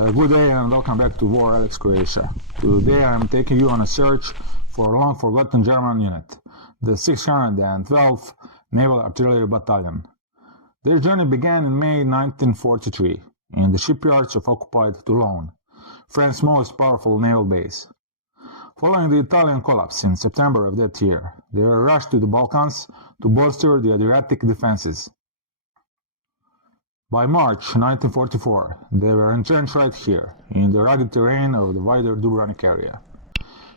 Good day and welcome back to War Relics Croatia. Today I am taking you on a search for a long-forgotten German unit, the 612th Naval Artillery Battalion. Their journey began in May 1943 in the shipyards of occupied Toulon, France's most powerful naval base. Following the Italian collapse in September of that year, they were rushed to the Balkans to bolster the Adriatic defenses. By March 1944, they were entrenched right here, in the rugged terrain of the wider Dubrovnik area.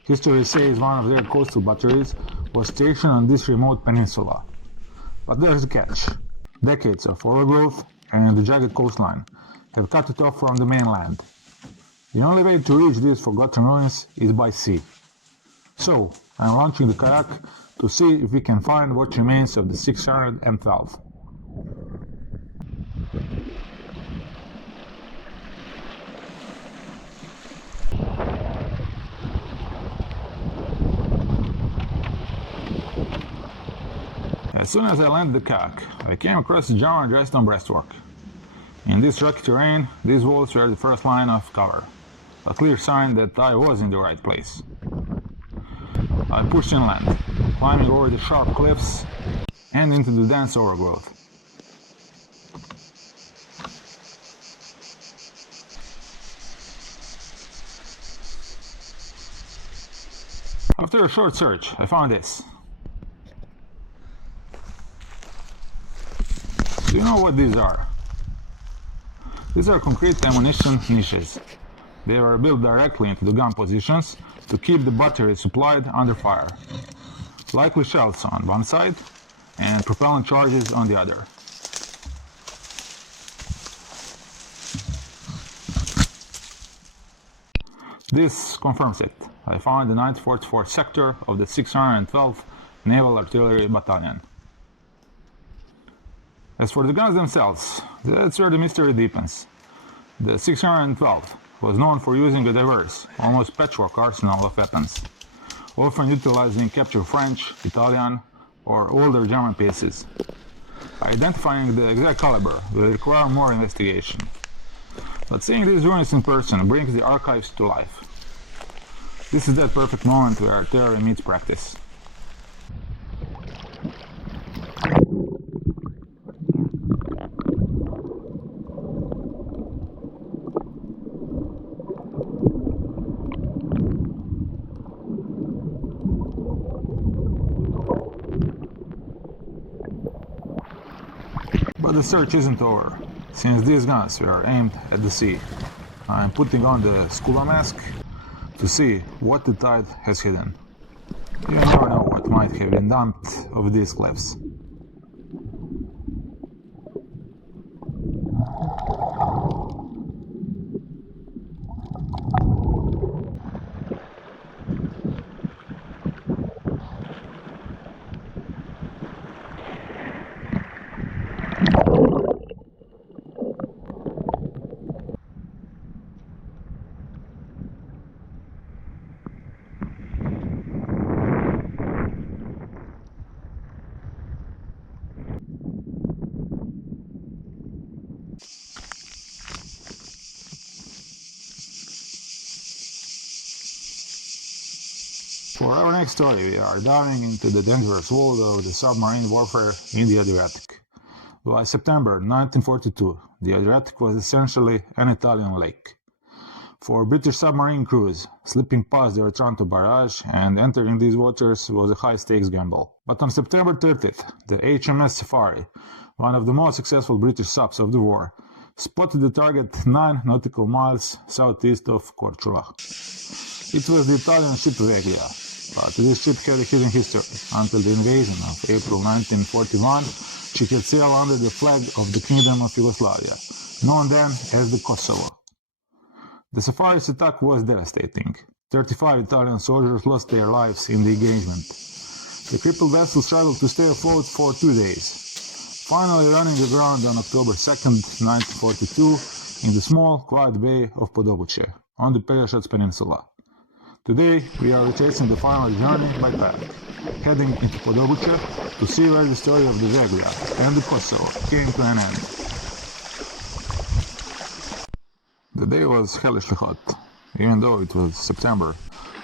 History says one of their coastal batteries was stationed on this remote peninsula. But there's a catch. Decades of overgrowth and the jagged coastline have cut it off from the mainland. The only way to reach these forgotten ruins is by sea. So, I'm launching the kayak to see if we can find what remains of the 612. As soon as I landed the kayak, I came across the German Dry Stone Breastwork. In this rocky terrain, these walls were the first line of cover, a clear sign that I was in the right place. I pushed inland, climbing over the sharp cliffs and into the dense overgrowth. After a short search, I found this. Do you know what these are? These are concrete ammunition niches. They were built directly into the gun positions to keep the battery supplied under fire. Likely shells on one side and propellant charges on the other. This confirms it. I found the 944th sector of the 612th Naval Artillery Battalion. As for the guns themselves, that's where the mystery deepens. The 612 was known for using a diverse, almost patchwork arsenal of weapons, often utilizing captured French, Italian, or older German pieces. Identifying the exact caliber will require more investigation. But seeing these ruins in person brings the archives to life. This is that perfect moment where theory meets practice. But the search isn't over. Since these guns were aimed at the sea, I'm putting on the scuba mask to see what the tide has hidden. You never know what might have been dumped over these cliffs. For our next story, we are diving into the dangerous world of the submarine warfare in the Adriatic. By September 1942, the Adriatic was essentially an Italian lake. For British submarine crews, slipping past the Otranto barrage and entering these waters was a high-stakes gamble. But on September 30th, the HMS Safari, one of the most successful British subs of the war, spotted the target 9 nautical miles southeast of Korčula. It was the Italian ship Veglia, but this ship had a hidden history. Until the invasion of April 1941, she had sailed under the flag of the Kingdom of Yugoslavia, known then as the Kosovo. The Safari's attack was devastating. 35 Italian soldiers lost their lives in the engagement. The crippled vessel struggled to stay afloat for 2 days, finally running aground on October 2nd, 1942, in the small, quiet bay of Podobuce, on the Peljesac peninsula. Today, we are retracing the final journey by kayak, heading into Podobuce to see where the story of the Veglia and the Kosovo came to an end. The day was hellishly hot. Even though it was September,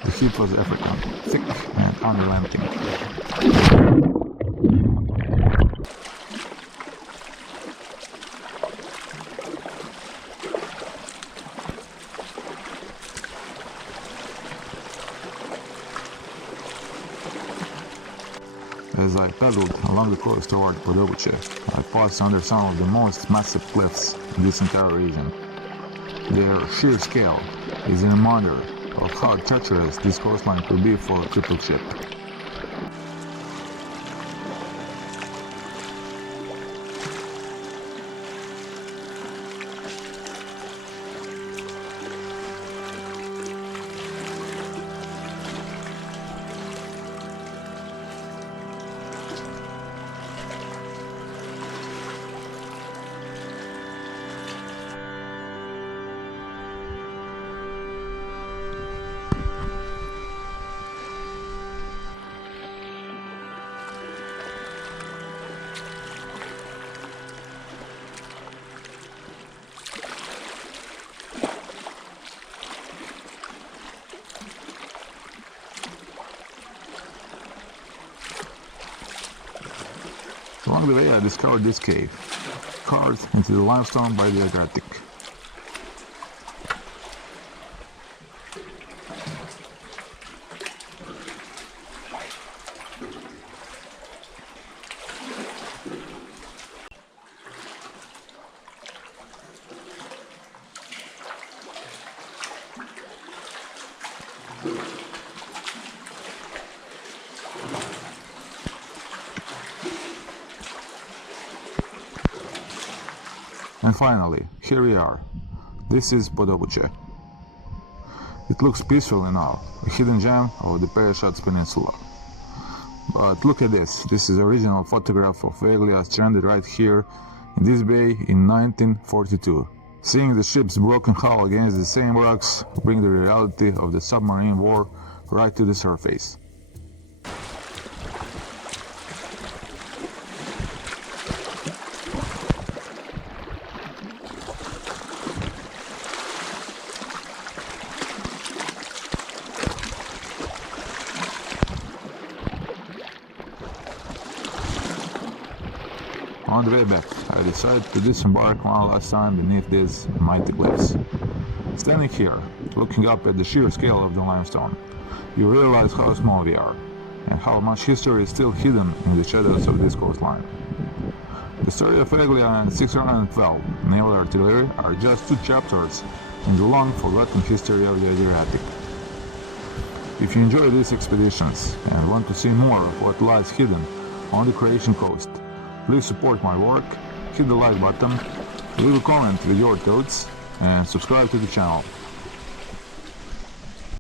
the heat was African, thick and unrelenting. As I paddled along the coast toward Podobuce, I passed under some of the most massive cliffs in this entire region. Their sheer scale is a reminder of how treacherous this coastline could be for a crippled ship. Along the way I discovered this cave, carved into the limestone by the Adriatic. And finally, here we are. This is Podobuce. It looks peaceful now, a hidden gem of the Peljesac peninsula. But look at this. This is the original photograph of Veglia stranded right here in this bay in 1942. Seeing the ship's broken hull against the same rocks bring the reality of the submarine war right to the surface. On the way back, I decided to disembark one last time beneath these mighty cliffs. Standing here, looking up at the sheer scale of the limestone, you realize how small we are, and how much history is still hidden in the shadows of this coastline. The story of Veglia and 612 Naval Artillery are just two chapters in the long forgotten history of the Adriatic. If you enjoy these expeditions and want to see more of what lies hidden on the Croatian coast, please support my work, hit the like button, leave a comment with your thoughts, and subscribe to the channel.